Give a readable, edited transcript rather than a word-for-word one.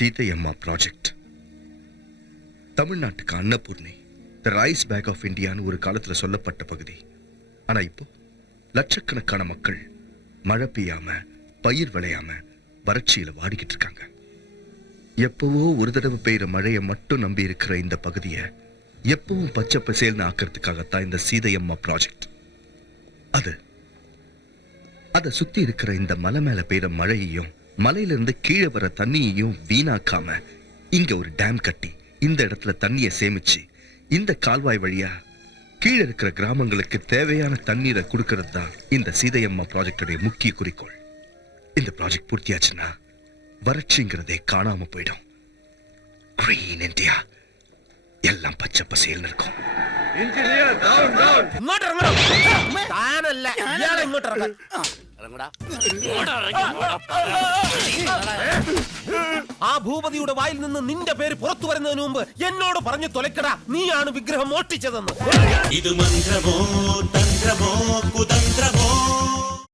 சீதையம்மா project தமிழ்நாட்டுக்கு Annapoorani, the rise back of இந்தியான்னு ஒரு காலத்துல சொல்லப்பட்ட பகுதி. ஆனா இப்போ லட்சக்கணக்கான மக்கள் மழை பெய்யாம, பயிர் விளையாம வறட்சியில வாடிக்கிட்டு இருக்காங்க. எப்பவோ ஒரு தடவை பெய்யுற மழையை மட்டும் நம்பி இருக்கிற இந்த பகுதியை எப்பவும் பச்சை பசேல்னு ஆக்கிறதுக்காகத்தான் இந்த சீதையம்மா ப்ராஜெக்ட். அதை சுத்தி இருக்கிற இந்த மலை மேல பெய்யுற மழையையும் மலையில இருந்து கீழே வர தண்ணியையும் வீணாக்காம இங்க ஒரு டேம் கட்டி இந்த இடத்துல தண்ணியை சேமிச்சு இந்த கால்வாய் வழியா கீழே இருக்கிற கிராமங்களுக்கு தேவையான தண்ணீரை கொடுக்கறது தான் இந்த சீதையம்மா ப்ராஜெக்டுடைய முக்கிய குறிக்கோள். இந்த ப்ராஜெக்ட் பூர்த்தியாச்சுன்னா வறட்சிங்கிறதே காணாம போயிடும். கிரீன் இந்தியா, எல்லாம் பச்சை பசேல்னு இருக்கும். ആ ഭൂപതിയുടെ വായിൽ നിന്ന് നിന്റെ പേര് പുറത്തു വരുന്നതിന് മുമ്പ് എന്നോട് പറഞ്ഞു തൊലക്കടാ, നീയാണ് വിഗ്രഹം മോഷ്ടിച്ചതെന്ന്. ഇത് മന്ത്രമോ തന്ത്രമോ കുതന്ത്രമോ